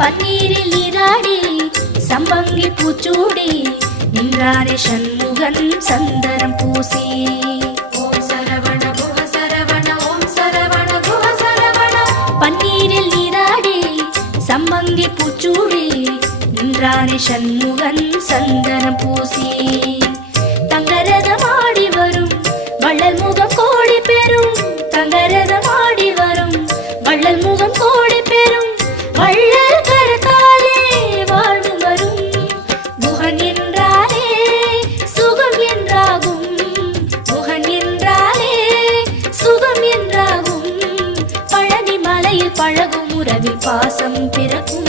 பன்னீரில் நீராடி சம்பங்கி பூச்சூடி நின்றாரே சண்முகன் சந்தனம் பூசி. ஓம் சரவண குஹ சரவண ஓம் சரவண குஹ சரவண. பன்னீரில் நீராடி சம்பங்கி பூச்சூடி நின்றாரே சண்முகன் சந்தனம் பூசி. தங்கரதமாடி வரும் வள்ளல் முகம் கோடி பெறும். தங்கரதமாடி வரும் வள்ளல் முகம் கோடி பெறும். வள்ளல் கரத்தாலே வாழ்வு வரும். குஹன் என்றாலே சுகம் என்றாகும். குஹன் என்றாலே சுகம் என்றாகும். பழனி மலையில் பழகும் உறவில் பாசம் பிறக்கும்.